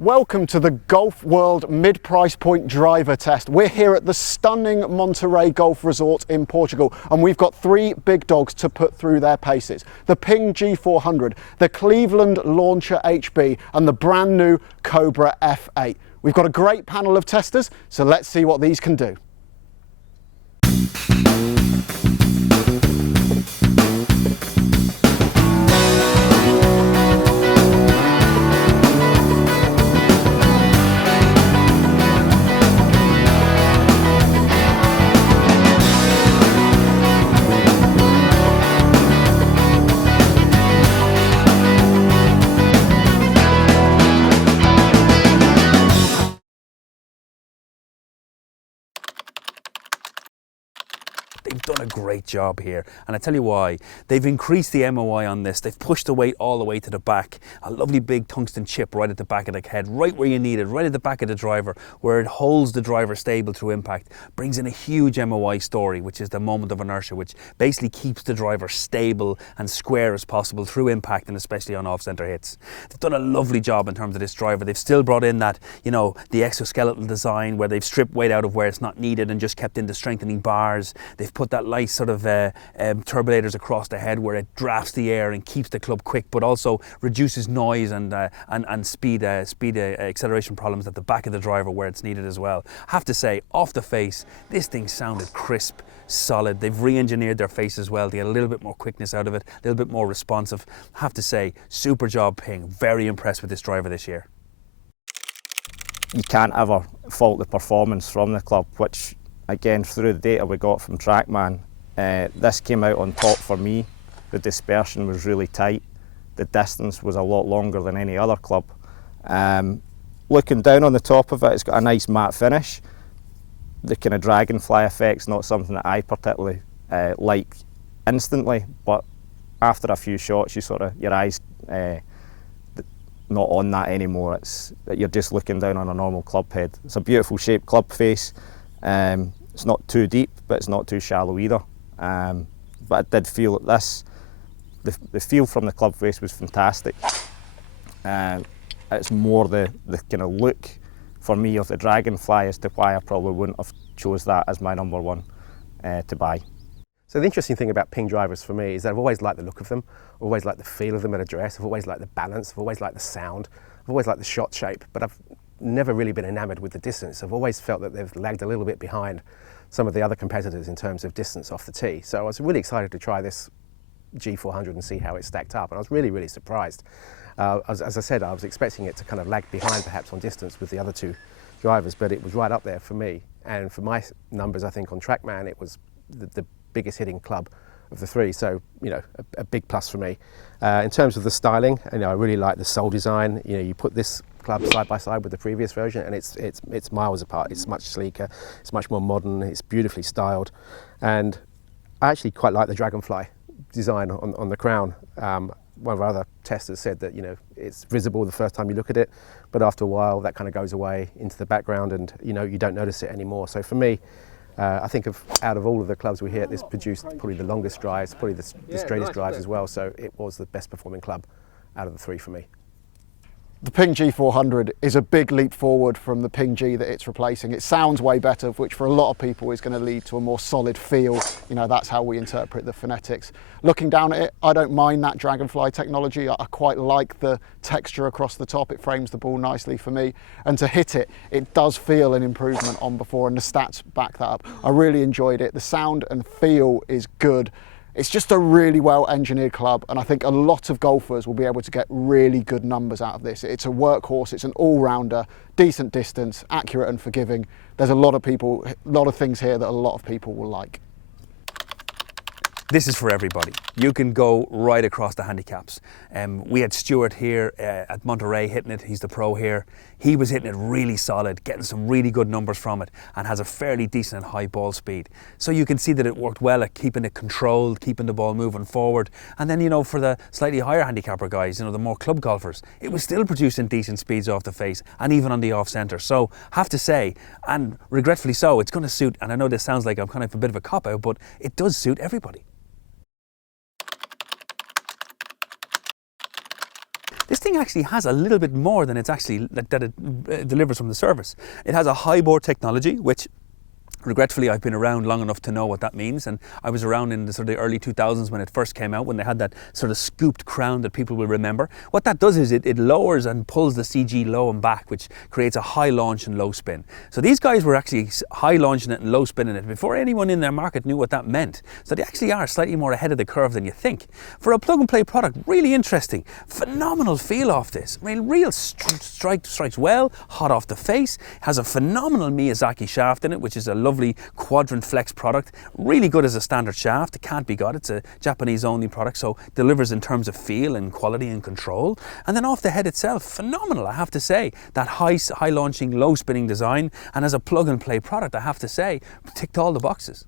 Welcome to the Golf World mid-price point driver test. We're here at the stunning Monte Rei Golf Resort in Portugal, and we've got three big dogs to put through their paces. The Ping G400, the Cleveland Launcher HB, and the brand new Cobra F8. We've got a great panel of testers, so let's see what these can do. They've done a great job here, and I tell you why. They've increased the MOI on this. They've pushed the weight all the way to the back. A lovely big tungsten chip right at the back of the head, right where you need it, right at the back of the driver, where it holds the driver stable through impact. Brings in a huge MOI story, which is the moment of inertia, which basically keeps the driver stable and square as possible through impact, and especially on off-center hits. They've done a lovely job in terms of this driver. They've still brought in that, the exoskeletal design where they've stripped weight out of where it's not needed and just kept in the strengthening bars. They've put that nice sort of turbulators across the head where it drafts the air and keeps the club quick, but also reduces noise and speed acceleration problems at the back of the driver where it's needed as well. I have to say, off the face, this thing sounded crisp, solid. They've re-engineered their face as well to get a little bit more quickness out of it, a little bit more responsive. I have to say, super job, Ping. Very impressed with this driver this year. You can't ever fault the performance from the club, which again, through the data we got from TrackMan, this came out on top for me. The dispersion was really tight. The distance was a lot longer than any other club. Looking down on the top of it, it's got a nice matte finish. The kind of dragonfly effect's not something that I particularly like instantly, but after a few shots, your eyes not on that anymore. You're just looking down on a normal club head. It's a beautiful shaped club face. It's not too deep, but it's not too shallow either. But I did feel that the feel from the club face was fantastic. It's more the kind of look for me of the Dragonfly as to why I probably wouldn't have chose that as my number one to buy. So the interesting thing about Ping drivers for me is that I've always liked the look of them, I've always liked the feel of them at address, I've always liked the balance, I've always liked the sound, I've always liked the shot shape, but I've never really been enamoured with the distance. I've always felt that they've lagged a little bit behind some of the other competitors in terms of distance off the tee. So I was really excited to try this G400 and see how it stacked up, and I was really, really surprised. As I said, I was expecting it to kind of lag behind perhaps on distance with the other two drivers, but it was right up there for me. And for my numbers, I think on TrackMan, it was the biggest hitting club of the three, so a big plus for me. In terms of the styling, I really like the sole design. You put this club side by side with the previous version, and it's miles apart. It's much sleeker, it's much more modern, it's beautifully styled, and I actually quite like the Dragonfly design on the crown. One of our other testers said that it's visible the first time you look at it, but after a while that kind of goes away into the background, and you don't notice it anymore. So for me, I think out of all of the clubs we here, this produced probably the longest drives, probably the straightest drives as well, so it was the best performing club out of the three for me. The Ping G400 is a big leap forward from the Ping G that it's replacing. It sounds way better, which for a lot of people is going to lead to a more solid feel. That's how we interpret the phonetics. Looking down at it, I don't mind that Dragonfly technology. I quite like the texture across the top. It frames the ball nicely for me. And to hit it, it does feel an improvement on before, and the stats back that up. I really enjoyed it. The sound and feel is good. It's just a really well engineered club, and I think a lot of golfers will be able to get really good numbers out of this. It's a workhorse, it's an all-rounder, decent distance, accurate and forgiving. There's a lot of things here that a lot of people will like. This is for everybody. You can go right across the handicaps. We had Stuart here at Monte Rei hitting it. He's the pro here. He was hitting it really solid, getting some really good numbers from it, and has a fairly decent high ball speed. So you can see that it worked well at keeping it controlled, keeping the ball moving forward. And then, for the slightly higher handicapper guys, the more club golfers, it was still producing decent speeds off the face and even on the off centre. So have to say, and regretfully so, it's going to suit, and I know this sounds like I'm kind of a bit of a cop-out, but it does suit everybody. this thing actually has a little bit more than that it delivers from the surface. It has a high bore technology, which regretfully, I've been around long enough to know what that means, and I was around in the sort of early 2000s when it first came out, when they had that sort of scooped crown that people will remember. What that does is it lowers and pulls the CG low and back, which creates a high launch and low spin. So these guys were actually high launching it and low spinning it before anyone in their market knew what that meant. So they actually are slightly more ahead of the curve than you think. For a plug-and-play product, really interesting. Phenomenal feel off this. I mean, real strikes well, hot off the face. Has a phenomenal Miyazaki shaft in it, which is a lovely quadrant flex product, really good as a standard shaft. It can't be got. It's a Japanese only product, so delivers in terms of feel and quality and control. And then off the head itself, phenomenal, I have to say. That high launching, low spinning design, and as a plug and play product, I have to say, ticked all the boxes.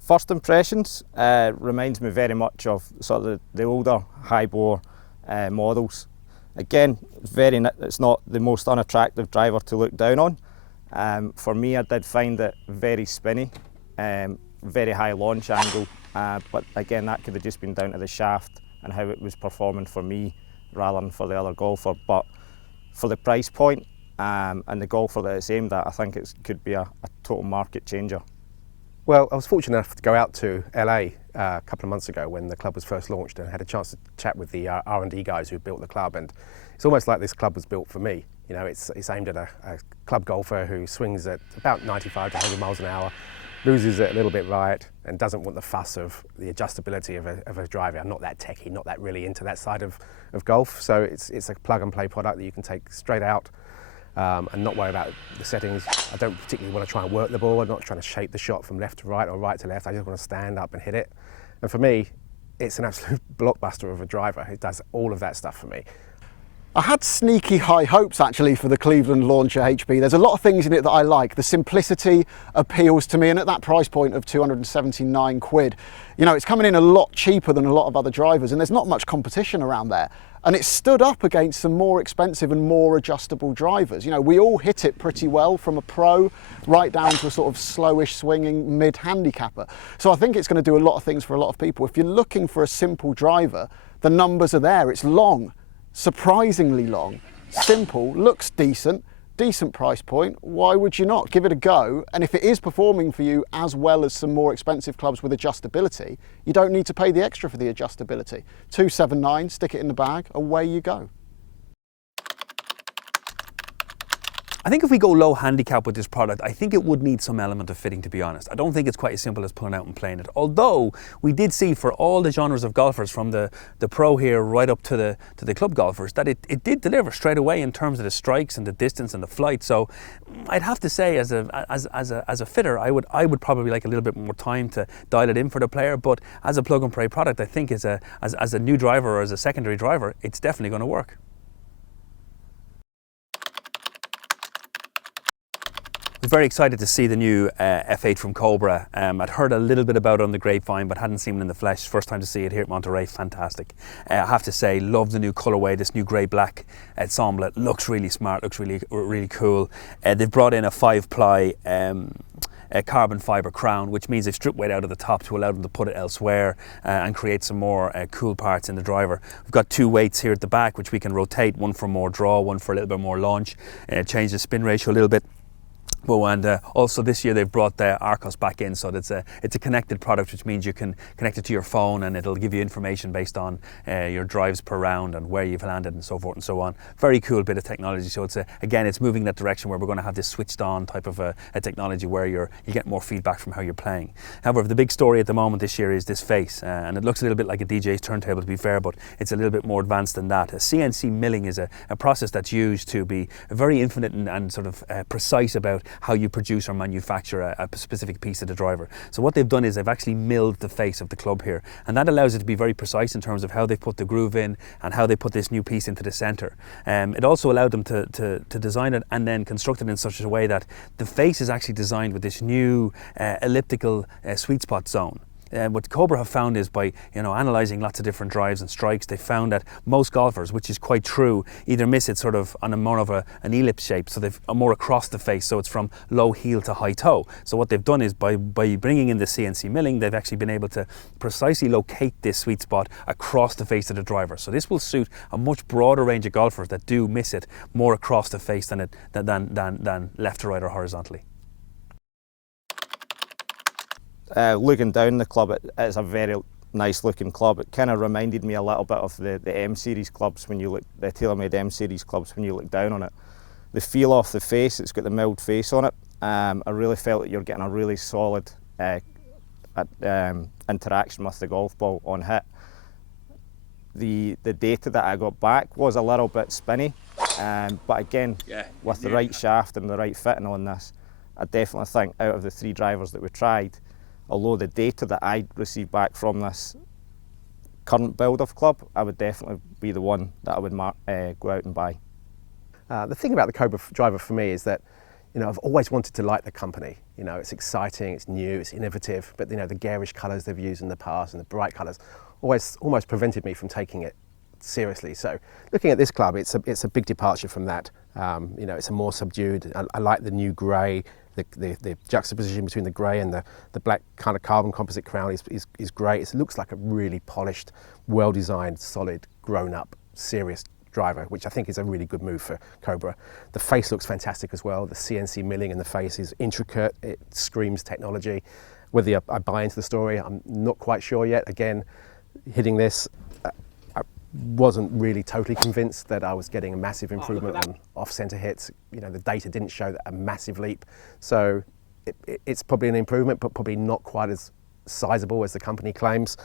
First impressions reminds me very much of sort of the older high bore models. Again, it's not the most unattractive driver to look down on. For me, I did find it very spinny, very high launch angle, but again, that could have just been down to the shaft and how it was performing for me rather than for the other golfer. But for the price point and the golfer that it's aimed at, I think it could be a total market changer. Well, I was fortunate enough to go out to LA a couple of months ago when the club was first launched, and had a chance to chat with the R&D guys who built the club, and it's almost like this club was built for me. You know, it's aimed at a club golfer who swings at about 95 to 100 miles an hour, loses it a little bit right, and doesn't want the fuss of the adjustability of a driver. I'm not that techie, not that really into that side of golf, so it's a plug and play product that you can take straight out and not worry about the settings. I don't particularly want to try and work the ball. I'm not trying to shape the shot from left to right or right to left. I just want to stand up and hit it. And for me, it's an absolute blockbuster of a driver. It does all of that stuff for me. I had sneaky high hopes actually for the Cleveland Launcher HP. There's a lot of things in it that I like. The simplicity appeals to me, and at that price point of 279 quid, you know, it's coming in a lot cheaper than a lot of other drivers, and there's not much competition around there. And it stood up against some more expensive and more adjustable drivers. You know, we all hit it pretty well, from a pro right down to a sort of slowish swinging mid handicapper. So I think it's going to do a lot of things for a lot of people. If you're looking for a simple driver, the numbers are there. It's long. Surprisingly long, simple, looks decent price point. Why would you not give it a go? And if it is performing for you as well as some more expensive clubs with adjustability, you don't need to pay the extra for the adjustability. 279, stick it in the bag, away you go. I think if we go low handicap with this product, I think it would need some element of fitting, to be honest. I don't think it's quite as simple as pulling out and playing it. Although we did see for all the genres of golfers, from the pro here right up to the club golfers, that it did deliver straight away in terms of the strikes and the distance and the flight. So I'd have to say, as a fitter, I would probably like a little bit more time to dial it in for the player. But as a plug and play product, I think as a new driver or as a secondary driver, it's definitely going to work. I was very excited to see the new F8 from Cobra. I'd heard a little bit about it on the grapevine, but hadn't seen it in the flesh. First time to see it here at Monte Rei, fantastic. I have to say, love the new colourway, this new grey-black ensemble. It looks really smart, looks really cool. They've brought in a 5-ply carbon fibre crown, which means they've stripped weight out of the top to allow them to put it elsewhere and create some more cool parts in the driver. We've got 2 weights here at the back, which we can rotate, one for more draw, one for a little bit more launch, change the spin ratio a little bit. And also this year they've brought the Arcos back in, so it's a connected product, which means you can connect it to your phone and it'll give you information based on your drives per round and where you've landed and so forth and so on. Very cool bit of technology. So again, it's moving in that direction where we're going to have this switched on type of a technology where you get more feedback from how you're playing. However, the big story at the moment this year is this face, and it looks a little bit like a DJ's turntable, to be fair, but it's a little bit more advanced than that. CNC milling is a process that's used to be very infinite and sort of precise about how you produce or manufacture a specific piece of the driver. So what they've done is they've actually milled the face of the club here, and that allows it to be very precise in terms of how they put the groove in and how they put this new piece into the centre. It also allowed them to design it and then construct it in such a way that the face is actually designed with this new elliptical sweet spot zone. what Cobra have found is by analysing lots of different drives and strikes, they found that most golfers, which is quite true, either miss it sort of on a more of an ellipse shape, so they've more across the face, so it's from low heel to high toe. So what they've done is by bringing in the CNC milling, they've actually been able to precisely locate this sweet spot across the face of the driver. So this will suit a much broader range of golfers that do miss it more across the face than left to right or horizontally. Looking down the club, it's a very nice looking club. It kind of reminded me a little bit of the M series clubs when you look, the TaylorMade M series clubs when you look down on it. The feel off the face, it's got the milled face on it. I really felt that you're getting a really solid interaction with the golf ball on hit. The data that I got back was a little bit spinny, but again, with the right shaft and the right fitting on this, I definitely think out of the 3 drivers that we tried, although the data that I received back from this current build of club, I would definitely be the one that I would go out and buy. The thing about the Cobra driver for me is that, I've always wanted to like the company. It's exciting, it's new, it's innovative, but the garish colours they've used in the past and the bright colours almost prevented me from taking it seriously. So looking at this club, it's a big departure from that. It's a more subdued. I like the new grey. The juxtaposition between the grey and the black kind of carbon composite crown is great. It looks like a really polished, well-designed, solid, grown-up, serious driver, which I think is a really good move for Cobra. The face looks fantastic as well. The CNC milling in the face is intricate. It screams technology. Whether I buy into the story, I'm not quite sure yet. Again, hitting this, I wasn't really totally convinced that I was getting a massive improvement on off-centre hits. The data didn't show a massive leap. So it's probably an improvement, but probably not quite as sizable as the company claims.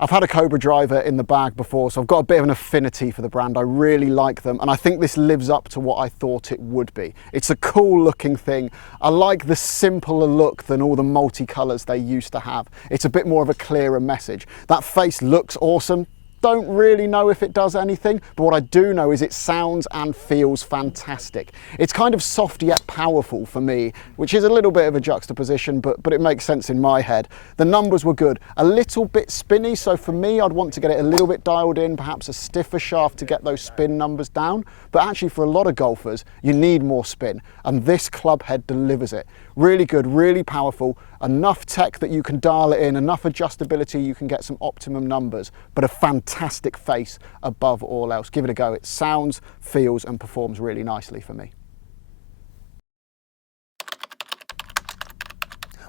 I've had a Cobra driver in the bag before, so I've got a bit of an affinity for the brand. I really like them, and I think this lives up to what I thought it would be. It's a cool looking thing. I like the simpler look than all the multicolours they used to have. It's a bit more of a clearer message. That face looks awesome. Don't really know if it does anything, but what I do know is it sounds and feels fantastic. It's kind of soft yet powerful for me, which is a little bit of a juxtaposition, but it makes sense in my head. The numbers were good, a little bit spinny, so for me I'd want to get it a little bit dialed in, perhaps a stiffer shaft to get those spin numbers down, but actually for a lot of golfers you need more spin, and this club head delivers it. Really good, really powerful, enough tech that you can dial it in, enough adjustability you can get some optimum numbers, but a fantastic face above all else. Give it a go. It sounds, feels and performs really nicely for me.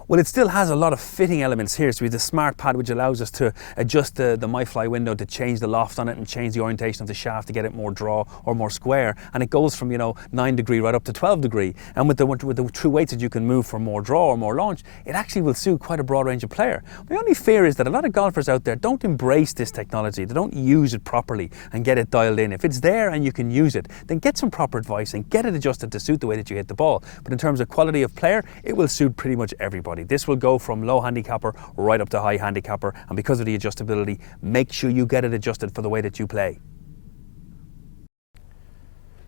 Well, it still has a lot of fitting elements here. So we have the smart pad, which allows us to adjust the MyFly window to change the loft on it and change the orientation of the shaft to get it more draw or more square. And it goes from 9 degree right up to 12 degree. And with the true weights that you can move for more draw or more launch, it actually will suit quite a broad range of player. My only fear is that a lot of golfers out there don't embrace this technology. They don't use it properly and get it dialed in. If it's there and you can use it, then get some proper advice and get it adjusted to suit the way that you hit the ball. But in terms of quality of player, it will suit pretty much everybody. This will go from low handicapper right up to high handicapper, and because of the adjustability, make sure you get it adjusted for the way that you play.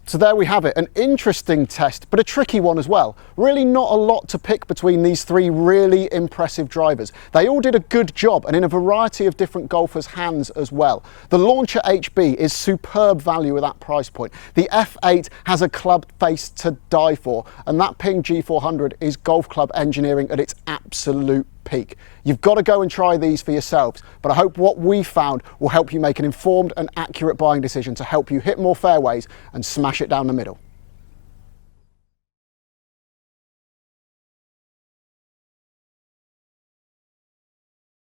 So there we have it, an interesting test, but a tricky one as well. Really not a lot to pick between these 3 really impressive drivers. They all did a good job and in a variety of different golfers' hands as well. The Launcher HB is superb value at that price point. The F8 has a club face to die for, and that Ping G400 is golf club engineering at its absolute peak. You've got to go and try these for yourselves, but I hope what we found will help you make an informed and accurate buying decision to help you hit more fairways and smash it down the middle.